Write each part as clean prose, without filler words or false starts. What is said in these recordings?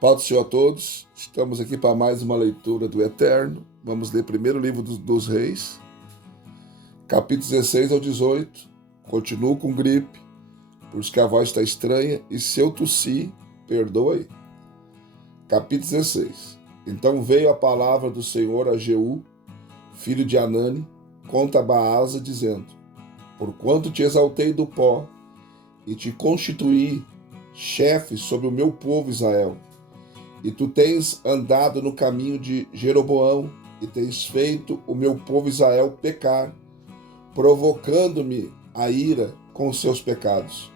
Paz do Senhor a todos. Estamos aqui para mais uma leitura do Eterno. Vamos ler primeiro o livro dos Reis, capítulo 16 ao 18. Continuo com gripe, por isso que a voz está estranha, e se eu tossir, perdoe. Capítulo 16. Então veio a palavra do Senhor a Jeú, filho de Anani, contra Baasa, dizendo: Porquanto te exaltei do pó, e te constituí chefe sobre o meu povo Israel, e tu tens andado no caminho de Jeroboão, e tens feito o meu povo Israel pecar, provocando-me a ira com os seus pecados.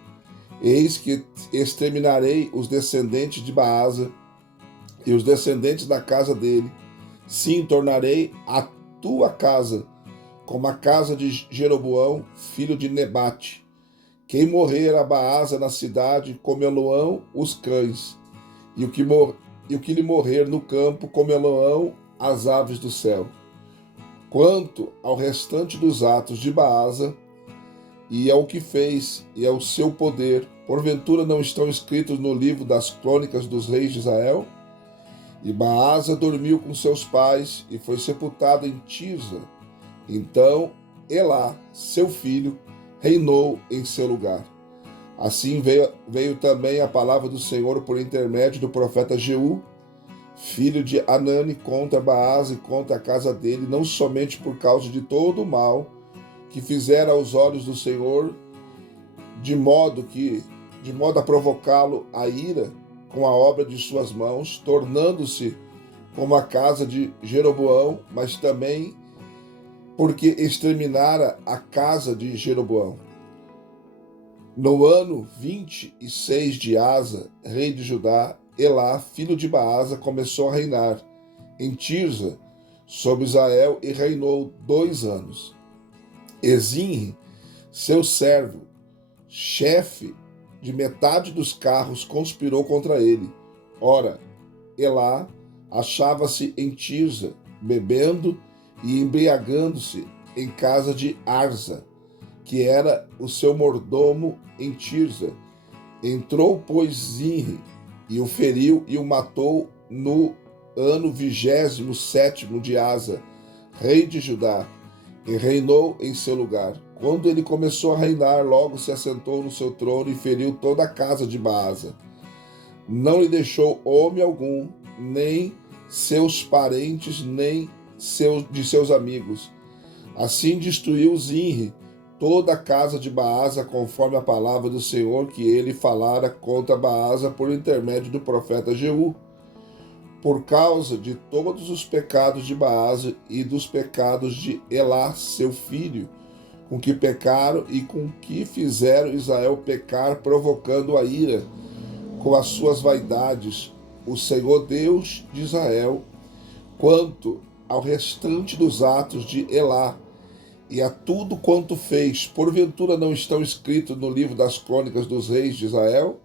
Eis que exterminarei os descendentes de Baasa e os descendentes da casa dele. Sim, tornarei a tua casa como a casa de Jeroboão, filho de Nebate. Quem morrer a Baasa na cidade, comê-lo-ão os cães, e o que lhe morrer no campo, comê-lo-ão as aves do céu. Quanto ao restante dos atos de Baasa, e ao que fez, e ao seu poder, porventura não estão escritos no livro das crônicas dos reis de Israel? E Baasa dormiu com seus pais, e foi sepultado em Tirza. Então Elá, seu filho, reinou em seu lugar. Assim veio também a palavra do Senhor por intermédio do profeta Jeú, filho de Anani, contra Baasa e contra a casa dele, não somente por causa de todo o mal que fizera aos olhos do Senhor, de modo a provocá-lo a ira com a obra de suas mãos, tornando-se como a casa de Jeroboão, mas também porque exterminara a casa de Jeroboão. No ano 26 de Asa, rei de Judá, Elá, filho de Baasa, começou a reinar em Tirza sobre Israel e reinou 2 anos. Ezinre, seu servo, chefe de metade dos carros, conspirou contra ele. Ora, Elá achava-se em Tirza, bebendo e embriagando-se em casa de Arza, que era o seu mordomo em Tirza. Entrou, pois, Zinri, e o feriu e o matou no ano 27º de Asa, rei de Judá, e reinou em seu lugar. Quando ele começou a reinar, logo se assentou no seu trono e feriu toda a casa de Baasa. Não lhe deixou homem algum, nem seus parentes, nem de seus amigos. Assim destruiu Zinri toda a casa de Baasa, conforme a palavra do Senhor que ele falara contra Baasa por intermédio do profeta Jeú, por causa de todos os pecados de Baasa e dos pecados de Elá, seu filho, com que pecaram e com que fizeram Israel pecar, provocando a ira com as suas vaidades, o Senhor Deus de Israel. Quanto ao restante dos atos de Elá, e a tudo quanto fez, porventura não estão escritos no livro das crônicas dos reis de Israel?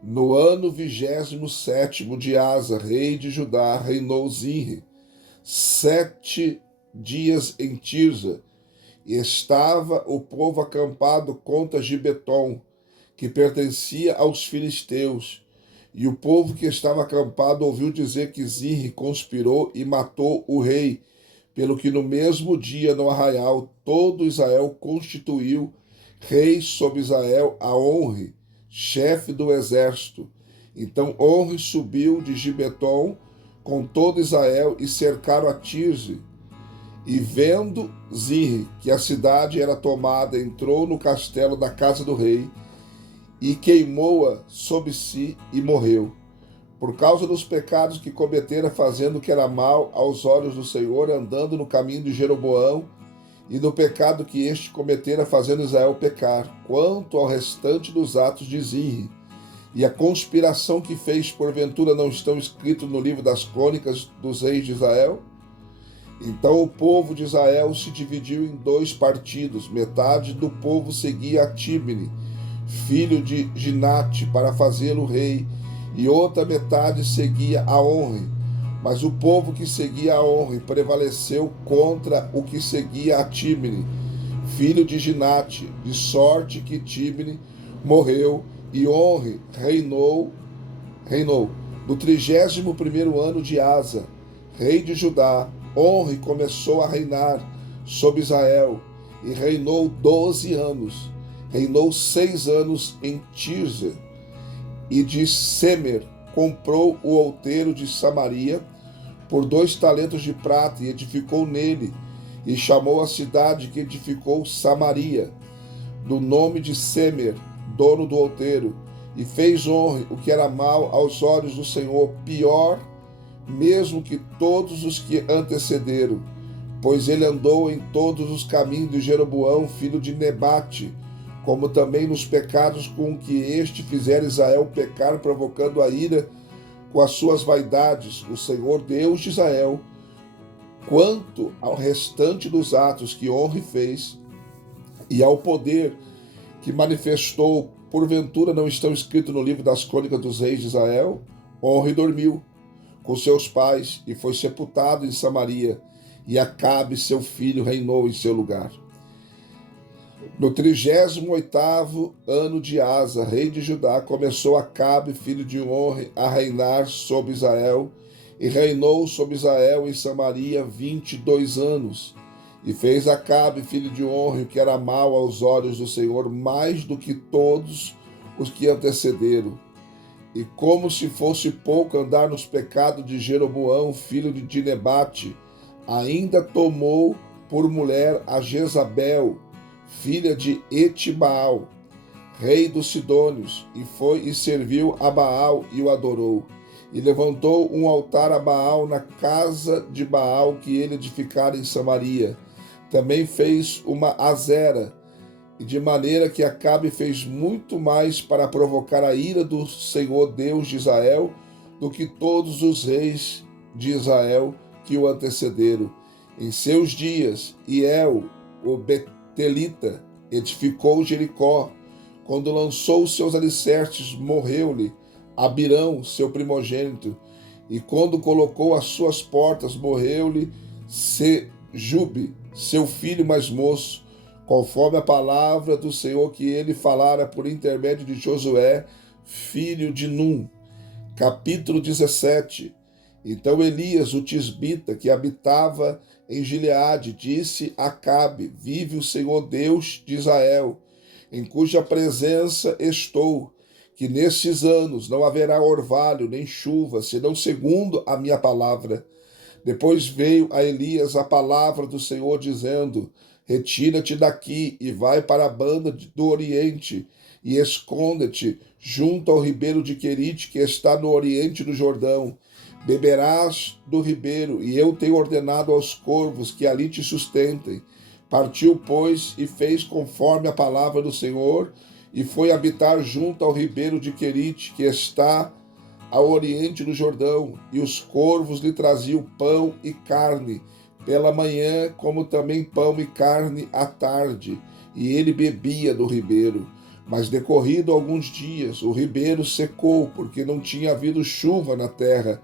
No ano 27º de Asa, rei de Judá, reinou Zinri 7 dias em Tirza, e estava o povo acampado contra Gibeton, que pertencia aos filisteus. E o povo que estava acampado ouviu dizer que Zinri conspirou e matou o rei, pelo que no mesmo dia, no arraial, todo Israel constituiu rei sobre Israel a Onre, chefe do exército. Então Onre subiu de Gibeton com todo Israel e cercaram a Tirze. E vendo Zinri que a cidade era tomada, entrou no castelo da casa do rei e queimou-a sob si e morreu, por causa dos pecados que cometera, fazendo o que era mal aos olhos do Senhor, andando no caminho de Jeroboão, e no pecado que este cometera, fazendo Israel pecar. Quanto ao restante dos atos de Zinri, e a conspiração que fez, porventura não estão escritos no livro das crônicas dos reis de Israel? Então o povo de Israel se dividiu em 2 partidos. Metade do povo seguia a Tibni, filho de Ginate, para fazê-lo rei, e outra metade seguia a Onre. Mas o povo que seguia a Onre prevaleceu contra o que seguia a Tibni, filho de Ginate, de sorte que Tibni morreu e Onre reinou. No 31º ano de Asa, rei de Judá, Onre começou a reinar sobre Israel e reinou 12 anos. Reinou 6 anos em Tirza, e de Semer comprou o outeiro de Samaria por 2 talentos de prata e edificou nele, e chamou a cidade que edificou Samaria, do nome de Semer, dono do outeiro, e fez Onre o que era mal aos olhos do Senhor, pior mesmo que todos os que antecederam, pois ele andou em todos os caminhos de Jeroboão, filho de Nebate, como também nos pecados com que este fizera Israel pecar, provocando a ira com as suas vaidades, o Senhor Deus de Israel. Quanto ao restante dos atos que Onre fez e ao poder que manifestou, porventura não estão escritos no livro das crônicas dos reis de Israel? Onre dormiu com seus pais e foi sepultado em Samaria, e Acabe, seu filho, reinou em seu lugar. No 38º ano de Asa, rei de Judá, começou Acabe, filho de Onre, a reinar sobre Israel, e reinou sobre Israel em Samaria 22 anos. E fez Acabe, filho de Onre, o que era mal aos olhos do Senhor, mais do que todos os que antecederam. E como se fosse pouco andar nos pecados de Jeroboão, filho de Nebate, ainda tomou por mulher a Jezabel, filha de Etibaal, rei dos Sidônios, e foi e serviu a Baal e o adorou. E levantou um altar a Baal na casa de Baal que ele edificara em Samaria. Também fez uma azera, e de maneira que Acabe fez muito mais para provocar a ira do Senhor Deus de Israel do que todos os reis de Israel que o antecederam. Em seus dias, Iel, o Betelita, edificou Jericó. Quando lançou os seus alicerces, morreu-lhe Abirão, seu primogênito. E quando colocou as suas portas, morreu-lhe Sejube, seu filho mais moço, conforme a palavra do Senhor que ele falara por intermédio de Josué, filho de Num. Capítulo 17. Então Elias, o tisbita, que habitava em Gileade, disse a Acabe: vive o Senhor Deus de Israel, em cuja presença estou, que nestes anos não haverá orvalho nem chuva, senão segundo a minha palavra. Depois veio a Elias a palavra do Senhor, dizendo: retira-te daqui e vai para a banda do Oriente, e esconde-te junto ao ribeiro de Querite, que está no oriente do Jordão. Beberás do ribeiro, e eu tenho ordenado aos corvos que ali te sustentem. Partiu, pois, e fez conforme a palavra do Senhor, e foi habitar junto ao ribeiro de Querite, que está ao oriente do Jordão, e os corvos lhe traziam pão e carne pela manhã, como também pão e carne à tarde, e ele bebia do ribeiro. Mas decorrido alguns dias, o ribeiro secou, porque não tinha havido chuva na terra.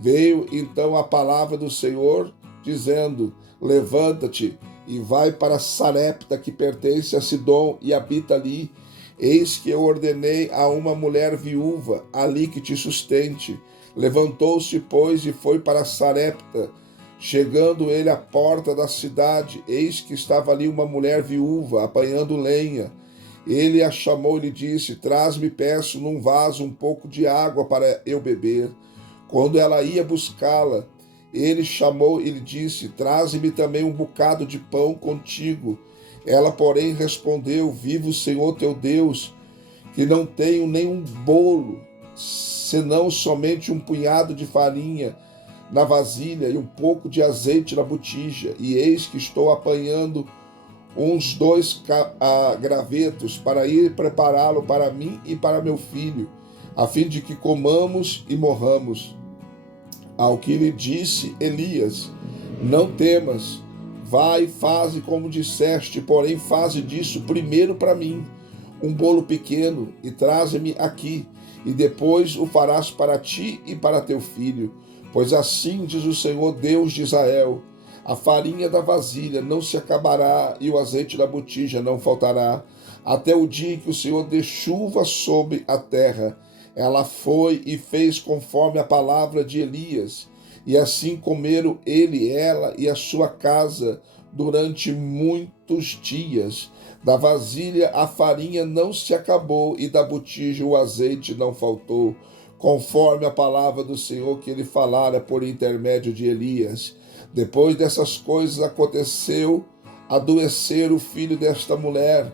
Veio então a palavra do Senhor, dizendo: levanta-te e vai para Sarepta, que pertence a Sidom, e habita ali. Eis que eu ordenei a uma mulher viúva ali que te sustente. Levantou-se, pois, e foi para Sarepta. Chegando ele à porta da cidade, eis que estava ali uma mulher viúva, apanhando lenha. Ele a chamou e lhe disse: traz-me, peço, num vaso um pouco de água para eu beber. Quando ela ia buscá-la, ele chamou e lhe disse: traze-me também um bocado de pão contigo. Ela, porém, respondeu: viva o Senhor teu Deus, que não tenho nenhum bolo, senão somente um punhado de farinha na vasilha e um pouco de azeite na botija, e eis que estou apanhando uns 2 gravetos para ir prepará-lo para mim e para meu filho, a fim de que comamos e morramos. Ao que lhe disse Elias: não temas, vai e faze como disseste, porém faze disso primeiro para mim um bolo pequeno e traze-me aqui, e depois o farás para ti e para teu filho. Pois assim diz o Senhor Deus de Israel: a farinha da vasilha não se acabará e o azeite da botija não faltará, até o dia em que o Senhor dê chuva sobre a terra. Ela foi e fez conforme a palavra de Elias, e assim comeram ele, ela e a sua casa durante muitos dias. Da vasilha a farinha não se acabou, e da botija o azeite não faltou, conforme a palavra do Senhor que ele falara por intermédio de Elias. Depois dessas coisas aconteceu adoecer o filho desta mulher,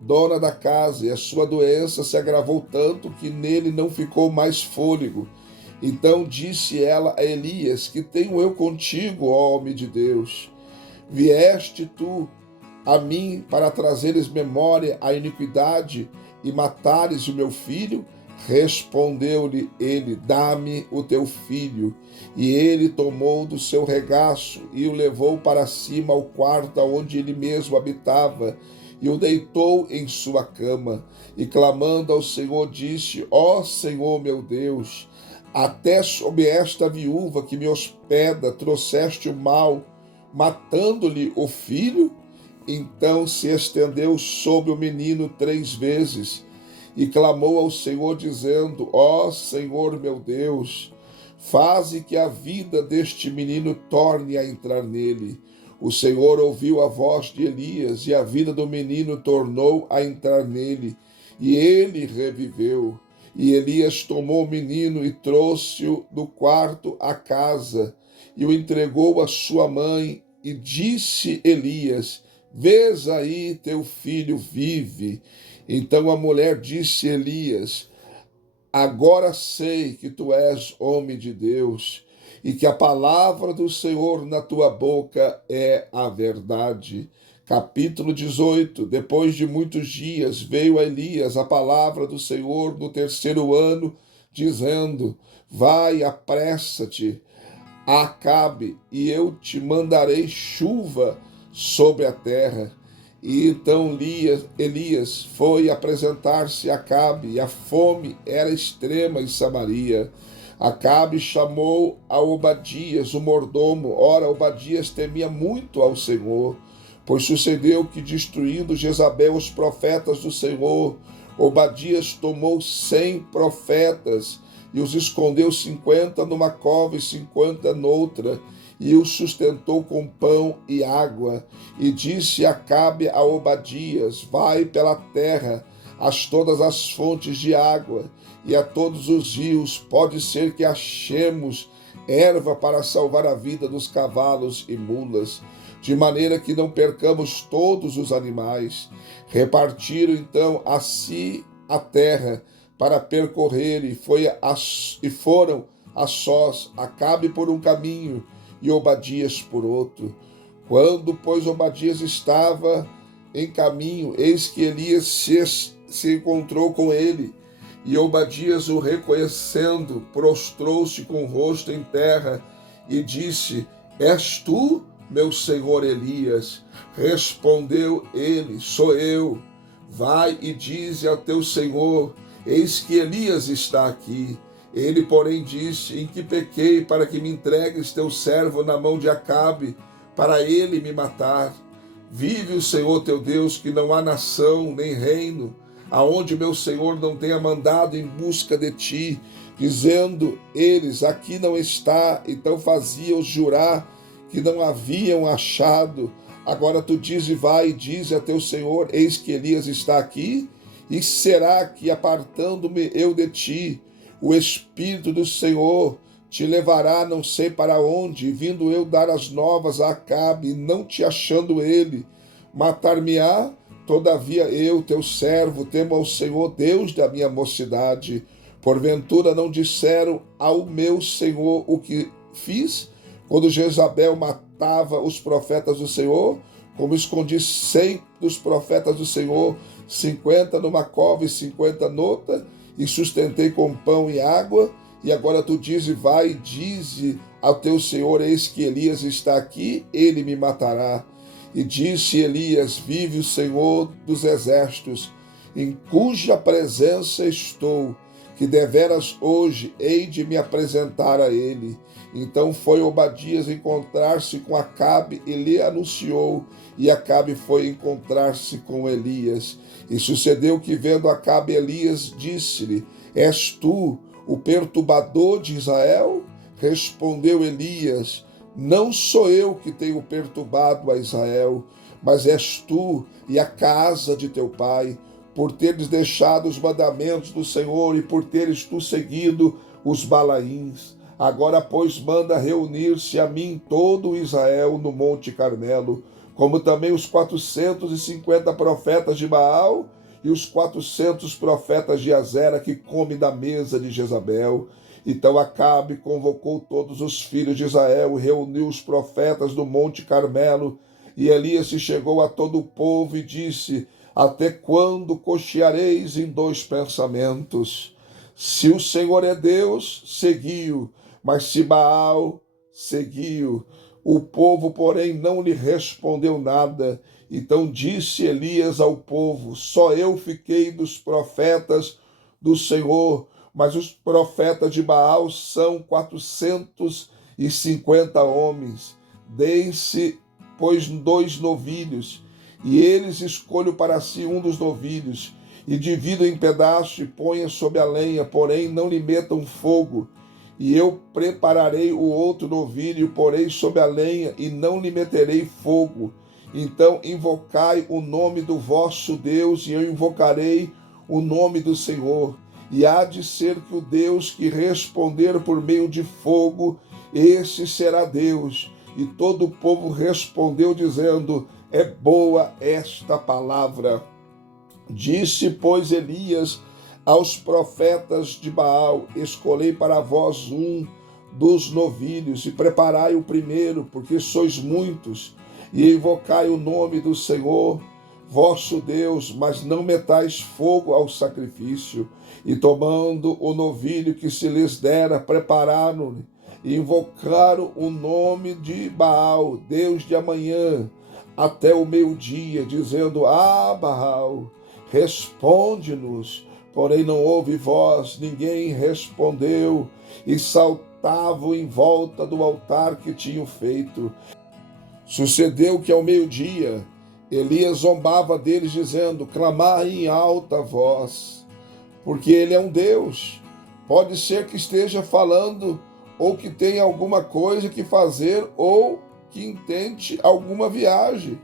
dona da casa, e a sua doença se agravou tanto que nele não ficou mais fôlego. Então disse ela a Elias: Que tenho eu contigo, ó homem de Deus? Vieste tu a mim para trazeres memória à iniquidade e matares o meu filho? Respondeu-lhe ele: Dá-me o teu filho. E ele tomou do seu regaço e o levou para cima ao quarto onde ele mesmo habitava, e o deitou em sua cama. E clamando ao Senhor, disse: Ó Senhor meu Deus, até sobre esta viúva que me hospeda trouxeste o mal, matando-lhe o filho? Então se estendeu sobre o menino 3 vezes, e clamou ao Senhor, dizendo: Ó Senhor meu Deus, faze que a vida deste menino torne a entrar nele. O Senhor ouviu a voz de Elias, e a vida do menino tornou a entrar nele, e ele reviveu. E Elias tomou o menino e trouxe-o do quarto à casa, e o entregou à sua mãe, e disse Elias: Vês aí, teu filho vive. Então a mulher disse a Elias: Agora sei que tu és homem de Deus, e que a palavra do Senhor na tua boca é a verdade. Capítulo 18. Depois de muitos dias veio a Elias a palavra do Senhor no 3º ano, dizendo: Vai, apressa-te a Acabe, e eu te mandarei chuva sobre a terra. E então Elias foi apresentar-se a Acabe, e a fome era extrema em Samaria. Acabe chamou a Obadias, o mordomo. Ora, Obadias temia muito ao Senhor, pois sucedeu que, destruindo Jezabel os profetas do Senhor, Obadias tomou 100 profetas e os escondeu 50 numa cova e 50 noutra, e os sustentou com pão e água. E disse Acabe a Obadias: Vai pela terra todas as fontes de água e a todos os rios, pode ser que achemos erva para salvar a vida dos cavalos e mulas, de maneira que não percamos todos os animais. Repartiram então a si a terra para percorrer, e foram a sós, Acabe por um caminho e Obadias por outro. Quando, pois, Obadias estava em caminho, eis que Elias se encontrou com ele, e Obadias, o reconhecendo, prostrou-se com o rosto em terra e disse: És tu, meu senhor Elias? Respondeu ele: Sou eu. Vai e dize ao teu senhor: Eis que Elias está aqui. Ele, porém, disse: Em que pequei para que me entregues teu servo na mão de Acabe, para ele me matar? Vive o Senhor teu Deus, que não há nação nem reino aonde meu Senhor não tenha mandado em busca de ti, dizendo eles: Aqui não está. Então fazia-os jurar que não haviam achado. Agora tu dizes: Vai e dize a teu Senhor: Eis que Elias está aqui. E será que, apartando-me eu de ti, o Espírito do Senhor te levará não sei para onde, vindo eu dar as novas a Acabe, e não te achando ele, matar-me-á? Todavia eu, teu servo, temo ao Senhor, Deus da minha mocidade. Porventura não disseram ao meu Senhor o que fiz, quando Jezabel matava os profetas do Senhor? Como escondi 100 dos profetas do Senhor, 50 numa cova e 50 noutra, e sustentei com pão e água. E agora tu dizes: Vai e dize ao teu Senhor: Eis que Elias está aqui, ele me matará. E disse Elias: Vive o Senhor dos exércitos, em cuja presença estou, que deveras hoje hei de me apresentar a ele. Então foi Obadias encontrar-se com Acabe e lhe anunciou, e Acabe foi encontrar-se com Elias. E sucedeu que, vendo Acabe Elias, disse-lhe: És tu o perturbador de Israel? Respondeu Elias: Não sou eu que tenho perturbado a Israel, mas és tu e a casa de teu pai, por teres deixado os mandamentos do Senhor e por teres tu seguido os Balaíns. Agora, pois, manda reunir-se a mim todo o Israel no Monte Carmelo, como também os 450 profetas de Baal e os 400 profetas de Azera que comem da mesa de Jezabel. Então Acabe convocou todos os filhos de Israel, reuniu os profetas do Monte Carmelo, e Elias se chegou a todo o povo e disse: Até quando cocheareis em dois pensamentos? Se o Senhor é Deus, seguiu, mas se Baal, seguiu. O povo, porém, não lhe respondeu nada. Então disse Elias ao povo: Só eu fiquei dos profetas do Senhor, mas os profetas de Baal são 450 homens. Deem-se, pois, 2 novilhos, e eles escolham para si um dos novilhos, e dividam em pedaços e ponham sobre a lenha, porém não lhe metam fogo. E eu prepararei o outro novilho, e porei sobre a lenha, e não lhe meterei fogo. Então invocai o nome do vosso Deus, e eu invocarei o nome do Senhor. E há de ser que o Deus que responder por meio de fogo, esse será Deus. E todo o povo respondeu, dizendo: É boa esta palavra. Disse, pois, Elias aos profetas de Baal: Escolhei para vós um dos novilhos, e preparai o primeiro, porque sois muitos, e invocai o nome do Senhor vosso Deus, mas não metais fogo ao sacrifício. E tomando o novilho que se lhes dera, prepararam-lhe, e invocaram o nome de Baal, Deus de amanhã, até o meio-dia, dizendo: Baal, responde-nos. Porém não houve voz, ninguém respondeu, e saltavam em volta do altar que tinham feito. Sucedeu que ao meio-dia Elias zombava deles, dizendo: Clamai em alta voz, porque ele é um Deus. Pode ser que esteja falando, ou que tenha alguma coisa que fazer, ou que intente alguma viagem.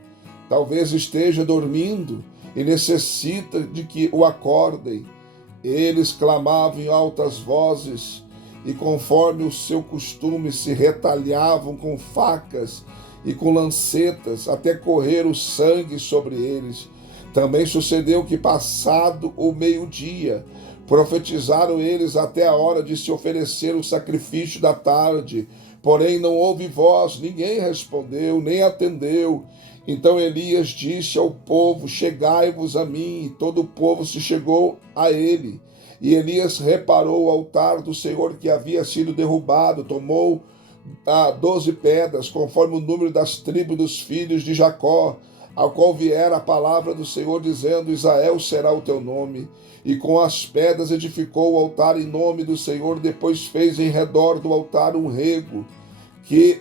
Talvez esteja dormindo e necessita de que o acordem. Eles clamavam em altas vozes e, conforme o seu costume, se retalhavam com facas e com lancetas, até correr o sangue sobre eles. Também sucedeu que, passado o meio-dia, profetizaram eles até a hora de se oferecer o sacrifício da tarde. Porém não houve voz, ninguém respondeu, nem atendeu. Então Elias disse ao povo: Chegai-vos a mim. E todo o povo se chegou a ele. E Elias reparou o altar do Senhor que havia sido derrubado, tomou 12 pedras, conforme o número das tribos dos filhos de Jacó, ao qual viera a palavra do Senhor, dizendo: Israel será o teu nome. E com as pedras edificou o altar em nome do Senhor. Depois fez em redor do altar um rego,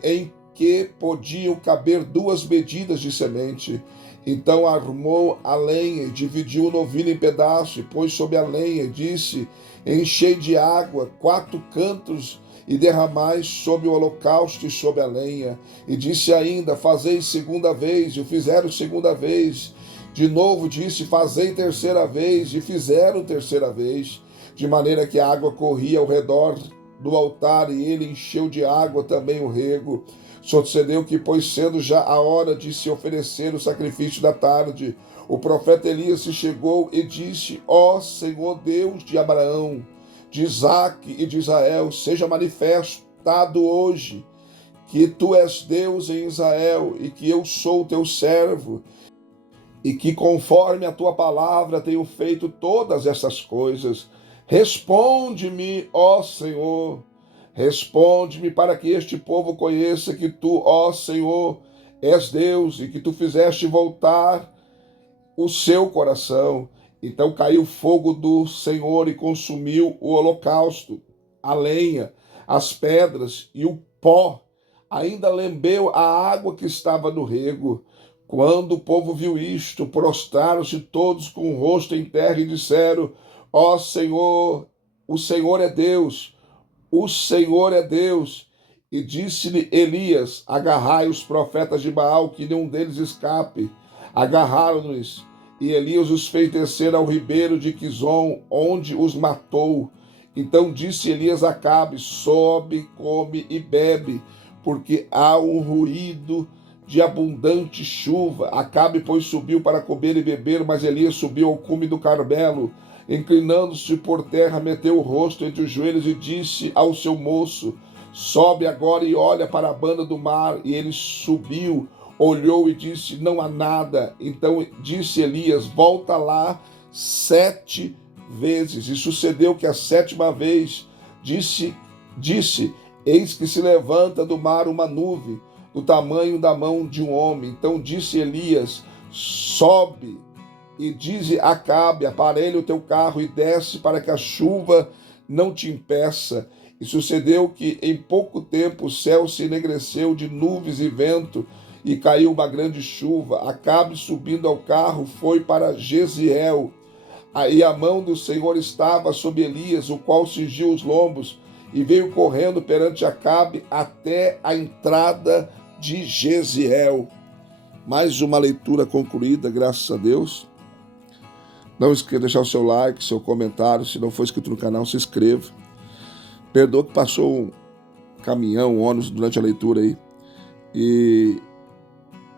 em que podiam caber 2 medidas de semente. Então armou a lenha e dividiu o novilho em pedaços, e pôs sobre a lenha, e disse: Enchei de água 4 cantos, e derramais sobre o holocausto e sobre a lenha. E disse ainda: Fazei segunda vez, e o fizeram segunda vez. De novo disse: Fazei terceira vez, e fizeram terceira vez. De maneira que a água corria ao redor do altar, e ele encheu de água também o rego. Sucedeu que, pois sendo já a hora de se oferecer o sacrifício da tarde, o profeta Elias se chegou e disse: Ó Senhor Deus de Abraão, de Isaque e de Israel, seja manifestado hoje que tu és Deus em Israel, e que eu sou teu servo, e que conforme a tua palavra tenho feito todas essas coisas. Responde-me, ó Senhor, responde-me, para que este povo conheça que tu, ó Senhor, és Deus, e que tu fizeste voltar o seu coração. Então caiu fogo do Senhor e consumiu o holocausto, a lenha, as pedras e o pó. Ainda lambeu a água que estava no rego. Quando o povo viu isto, prostraram-se todos com o rosto em terra e disseram: Ó Senhor, o Senhor é Deus, o Senhor é Deus. E disse-lhe Elias: agarrai os profetas de Baal, que nenhum deles escape. Agarraram-nos, e Elias os fez descer ao ribeiro de Quizom, onde os matou. Então disse Elias a Acabe: sobe, come e bebe, porque há um ruído de abundante chuva. Acabe, pois, subiu para comer e beber, mas Elias subiu ao cume do Carmelo. Inclinando-se por terra, meteu o rosto entre os joelhos e disse ao seu moço: sobe agora e olha para a banda do mar. E ele subiu, olhou e disse: não há nada. Então disse Elias: volta lá 7 vezes. E sucedeu que a 7ª vez disse: eis que se levanta do mar uma nuvem, do tamanho da mão de um homem. Então disse Elias: sobe e dize a Acabe: aparelha o teu carro e desce, para que a chuva não te impeça. E sucedeu que em pouco tempo o céu se enegreceu de nuvens e vento, e caiu uma grande chuva. Acabe, subindo ao carro, foi para Jeziel. Aí a mão do Senhor estava sobre Elias, o qual cingiu os lombos, e veio correndo perante Acabe até a entrada de Jeziel. Mais uma leitura concluída, graças a Deus. Não esqueça de deixar o seu like, seu comentário. Se não for inscrito no canal, se inscreva. Perdoa que passou um caminhão, um ônibus durante a leitura aí. E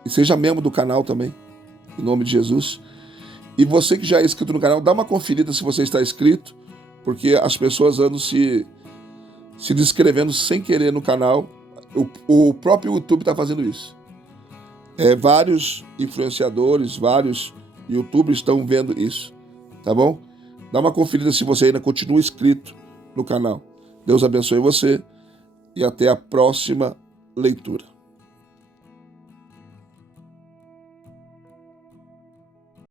seja membro do canal também, em nome de Jesus. E você que já é inscrito no canal, dá uma conferida se você está inscrito, porque as pessoas andam se inscrevendo sem querer no canal. O próprio YouTube está fazendo isso. Vários influenciadores, vários YouTubers estão vendo isso, tá bom? Dá uma conferida se você ainda continua inscrito no canal. Deus abençoe você e até a próxima leitura.